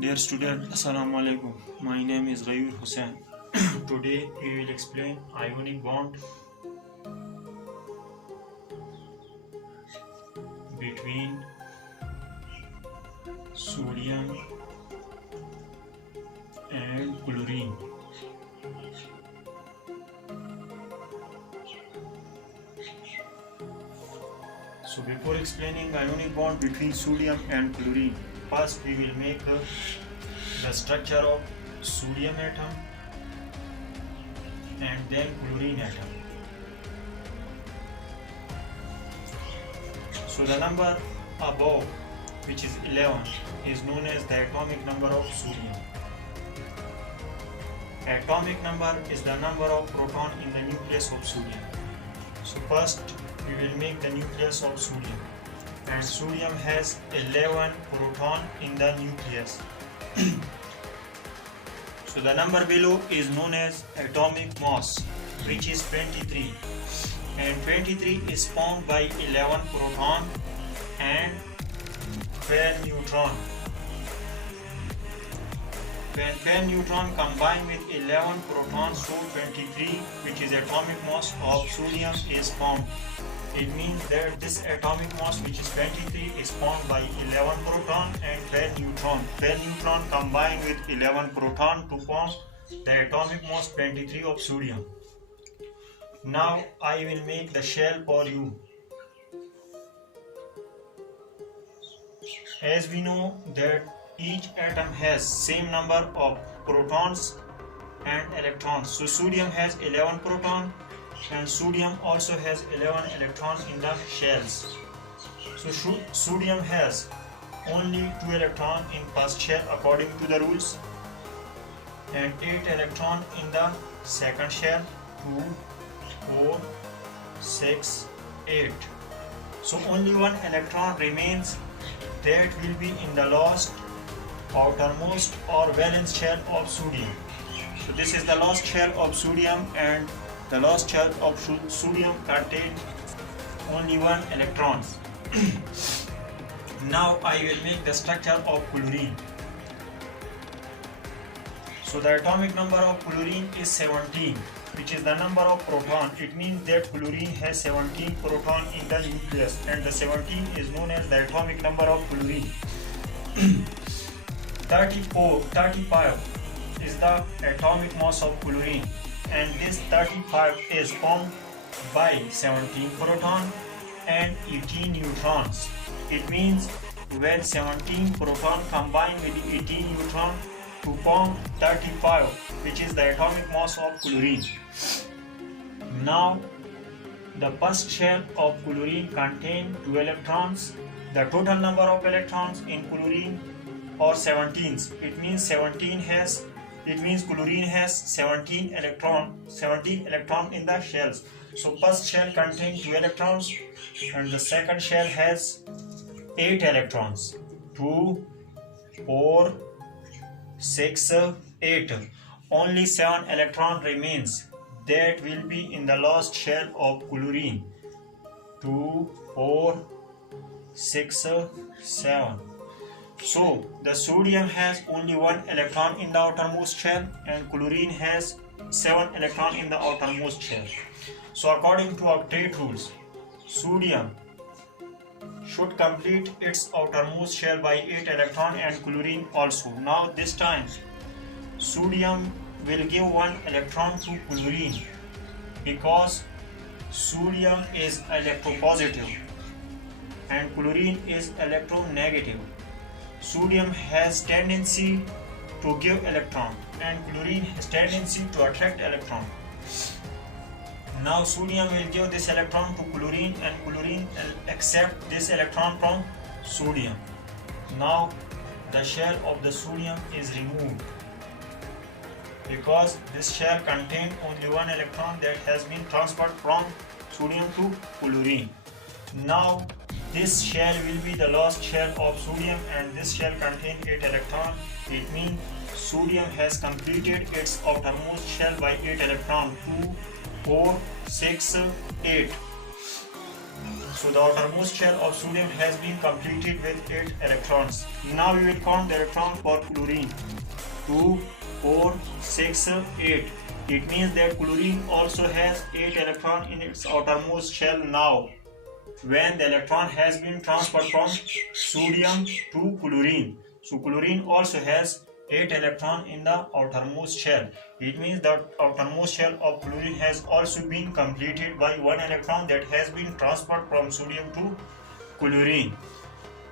Dear student, Assalamu alaikum. My name is Ghayoor Hussain. Today we will explain ionic bond between sodium and chlorine. So before explaining ionic bond between sodium and chlorine, first we will make the structure of sodium atom and then chlorine atom. So the number above, which is 11, is known as the atomic number of sodium. Atomic number is the number of proton in the nucleus of sodium. So first we will make the nucleus of sodium, and sodium has 11 proton in the nucleus. So the number below is known as atomic mass, which is 23, and 23 is formed by 11 proton and 12 neutron. When 12 neutron combine with 11 protons, so 23, which is atomic mass of sodium, is formed. It means that this atomic mass, which is 23, is formed by 11 proton and 12 neutron. 12 neutron combine with 11 proton to form the atomic mass 23 of sodium. Now I will make the shell for you. As we know that each atom has same number of protons and electrons. So sodium has 11 proton and sodium also has 11 electrons in the shells. So sodium has only 2 electrons in first shell according to the rules, and 8 electrons in the second shell. 2, 4, 6, 8. So only 1 electron remains, that will be in the last outermost or valence shell of sodium. So this is the last shell of sodium, and the last shell of sodium contains only 1 electron. Now I will make the structure of chlorine. So the atomic number of chlorine is 17, which is the number of proton. It means that chlorine has 17 proton in the nucleus, and the 17 is known as the atomic number of chlorine. 35 is the atomic mass of chlorine, and this 35 is formed by 17 proton and 18 neutrons. It means when 17 proton combine with 18 neutron to form 35, which is the atomic mass of chlorine. Now the first shell of chlorine contains 2 electrons. The total number of electrons in chlorine or 17s. It means chlorine has 17 electron in the shells. So first shell contains 2 electrons and the second shell has 8 electrons. 2, 4, 6, 8. Only 7 electron remains, that will be in the last shell of chlorine. 2, 4, 6, 7. So the sodium has only 1 electron in the outermost shell, and chlorine has 7 electrons in the outermost shell. So according to octet rules, sodium should complete its outermost shell by 8 electrons and chlorine also. Now this time sodium will give 1 electron to chlorine because sodium is electropositive and chlorine is electronegative. Sodium has tendency to give electron and chlorine has tendency to attract electron. Now sodium will give this electron to chlorine and chlorine will accept this electron from sodium. Now the shell of the sodium is removed because this shell contains only 1 electron that has been transferred from sodium to chlorine. Now this shell will be the last shell of sodium, and this shell contains 8 electrons. It means sodium has completed its outermost shell by 8 electrons. 2, 4, 6, 8. So the outermost shell of sodium has been completed with 8 electrons. Now we will count the electrons for chlorine. 2, 4, 6, 8. It means that chlorine also has 8 electrons in its outermost shell now, when the electron has been transferred from sodium to chlorine. So chlorine also has 8 electrons in the outermost shell. It means that outermost shell of chlorine has also been completed by 1 electron that has been transferred from sodium to chlorine.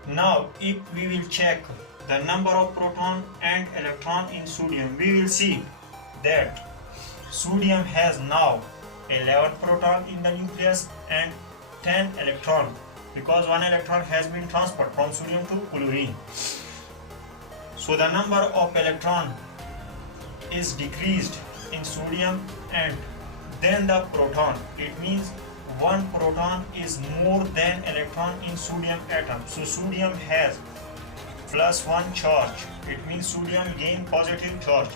Now if we will check the number of proton and electron in sodium, we will see that sodium has now 11 proton in the nucleus and 10 electron, because 1 electron has been transferred from sodium to chlorine. So the number of electron is decreased in sodium and then the proton. It means 1 proton is more than electron in sodium atom. So sodium has +1 charge. It means sodium gain positive charge.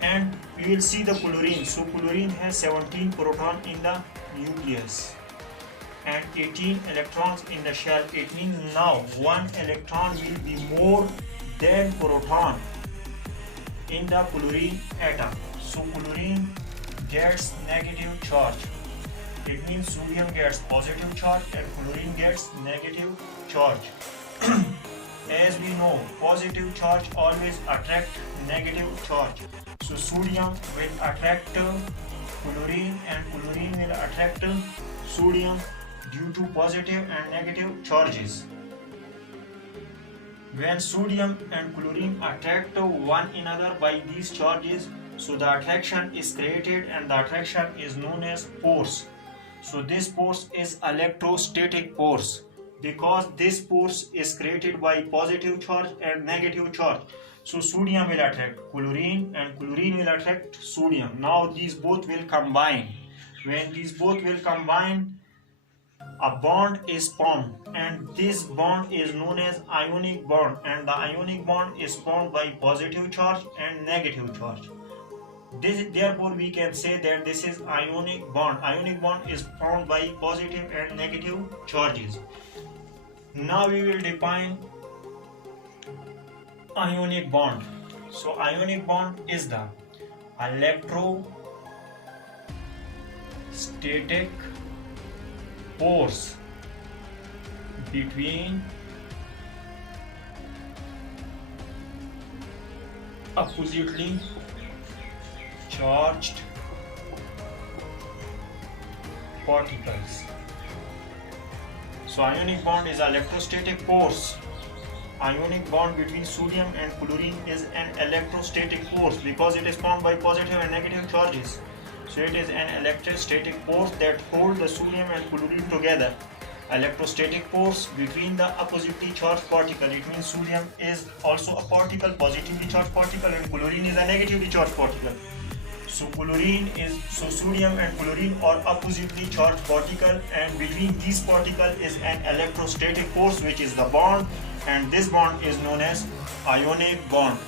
And we will see the chlorine. So chlorine has 17 proton in the nucleus and 18 electrons in the shell. It means now 1 electron will be more than proton in the chlorine atom. So chlorine gets negative charge. It means sodium gets positive charge and chlorine gets negative charge. As we know, positive charge always attract negative charge. So sodium will attract chlorine and chlorine will attract sodium due to positive and negative charges. When sodium and chlorine attract one another by these charges, so the attraction is created and the attraction is known as force. So this force is electrostatic force, because this force is created by positive charge and negative charge. So sodium will attract chlorine and chlorine will attract sodium. Now these both will combine. When these both will combine, a bond is formed, and this bond is known as ionic bond, and the ionic bond is formed by positive charge and negative charge. Therefore we can say that this is ionic bond. Ionic bond is formed by positive and negative charges. Now we will define ionic bond. So ionic bond is the electrostatic force between oppositely charged particles. So ionic bond is electrostatic force. Ionic bond between sodium and chlorine is an electrostatic force because it is formed by positive and negative charges. So it is an electrostatic force that holds the sodium and chlorine together. Electrostatic force between the oppositely charged particle. It means sodium is also a particle, positively charged particle, and chlorine is a negatively charged particle. So sodium and chlorine are oppositely charged particle, and between these particles is an electrostatic force, which is the bond, and this bond is known as ionic bond.